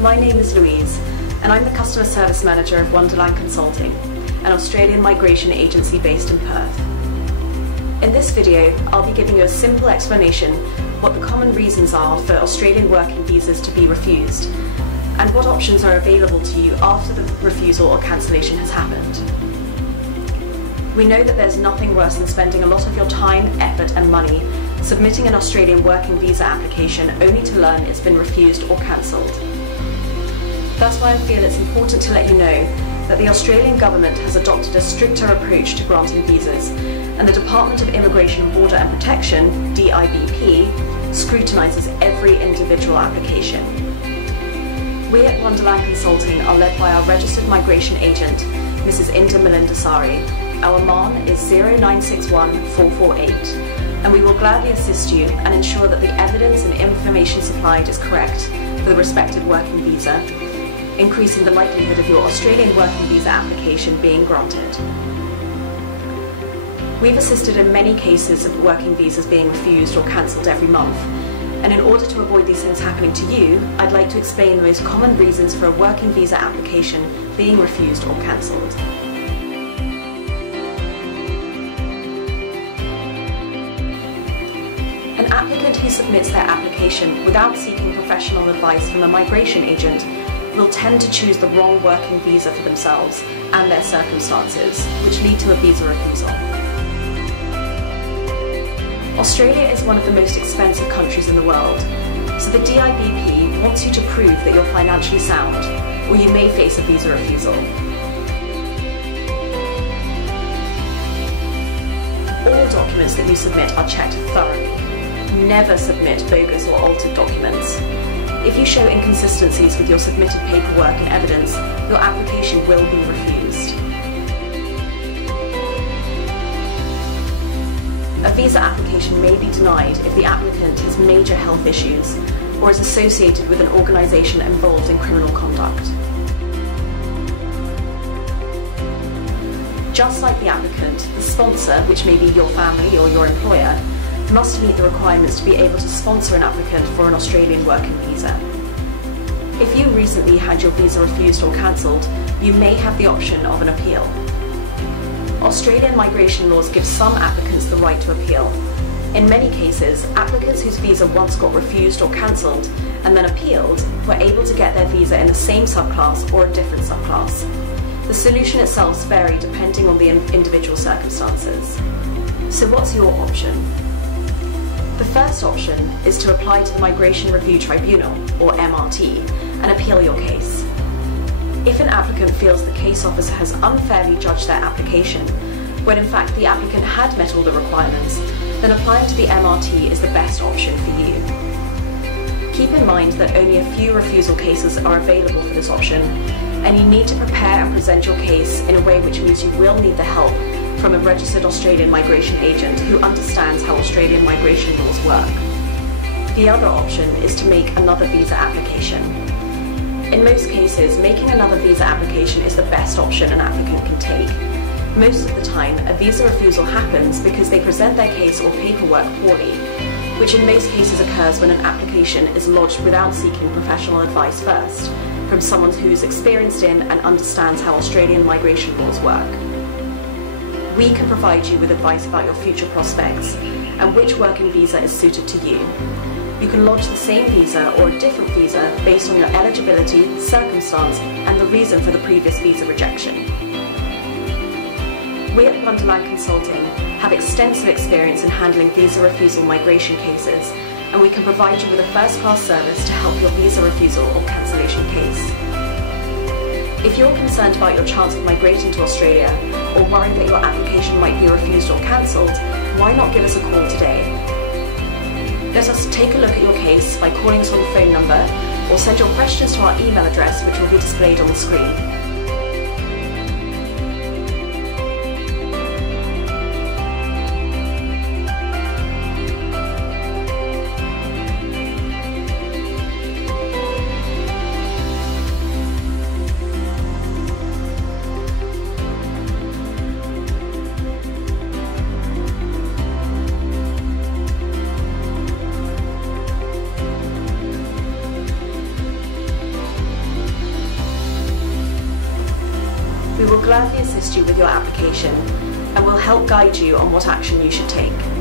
my name is Louise, and I'm the Customer Service Manager of ONEderland Consulting, an Australian migration agency based in Perth. In this video, I'll be giving you a simple explanation of what the common reasons are for Australian working visas to be refused, and what options are available to you after the refusal or cancellation has happened. We know that there's nothing worse than spending a lot of your time, effort and money submitting an Australian working visa application only to learn it's been refused or cancelled. That's why I feel it's important to let you know that the Australian government has adopted a stricter approach to granting visas, and the Department of Immigration, Border and Protection, DIBP, scrutinises every individual application. We at ONEderland Consulting are led by our registered migration agent, Mrs. Inda Melindasari. Our MAN is 0961448, and we will gladly assist you and ensure that the evidence and information supplied is correct for the respective working visa, increasing the likelihood of your Australian working visa application being granted. We've assisted in many cases of working visas being refused or cancelled every month, and in order to avoid these things happening to you, I'd like to explain the most common reasons for a working visa application being refused or cancelled. An applicant who submits their application without seeking professional advice from a migration agent will tend to choose the wrong working visa for themselves and their circumstances, which lead to a visa refusal. Australia is one of the most expensive countries in the world, so the DIBP wants you to prove that you're financially sound, or you may face a visa refusal. All documents that you submit are checked thoroughly. Never submit bogus or altered documents. If you show inconsistencies with your submitted paperwork and evidence, your application will be refused. A visa application may be denied if the applicant has major health issues or is associated with an organisation involved in criminal conduct. Just like the applicant, the sponsor, which may be your family or your employer, must meet the requirements to be able to sponsor an applicant for an Australian working visa. If you recently had your visa refused or cancelled, you may have the option of an appeal. Australian migration laws give some applicants the right to appeal. In many cases, applicants whose visa once got refused or cancelled and then appealed were able to get their visa in the same subclass or a different subclass. The solution itself varies depending on the individual circumstances. So what's your option? The first option is to apply to the Migration Review Tribunal, or MRT, and appeal your case. If an applicant feels the case officer has unfairly judged their application, when in fact the applicant had met all the requirements, then applying to the MRT is the best option for you. Keep in mind that only a few refusal cases are available for this option, and you need to prepare and present your case in a way which means you will need the help from a registered Australian migration agent who understands how Australian migration laws work. The other option is to make another visa application. In most cases, making another visa application is the best option an applicant can take. Most of the time, a visa refusal happens because they present their case or paperwork poorly, which in most cases occurs when an application is lodged without seeking professional advice first, from someone who's experienced in and understands how Australian migration laws work. We can provide you with advice about your future prospects and which working visa is suited to you. You can lodge the same visa or a different visa based on your eligibility, circumstance, and the reason for the previous visa rejection. We at ONEderland Consulting have extensive experience in handling visa refusal migration cases, and we can provide you with a first-class service to help your visa refusal or cancellation case. If you're concerned about your chance of migrating to Australia, or worried that your application might be refused or cancelled, why not give us a call today? Let us take a look at your case by calling us on the phone number, or send your questions to our email address, which will be displayed on the screen. We will gladly assist you with your application and will help guide you on what action you should take.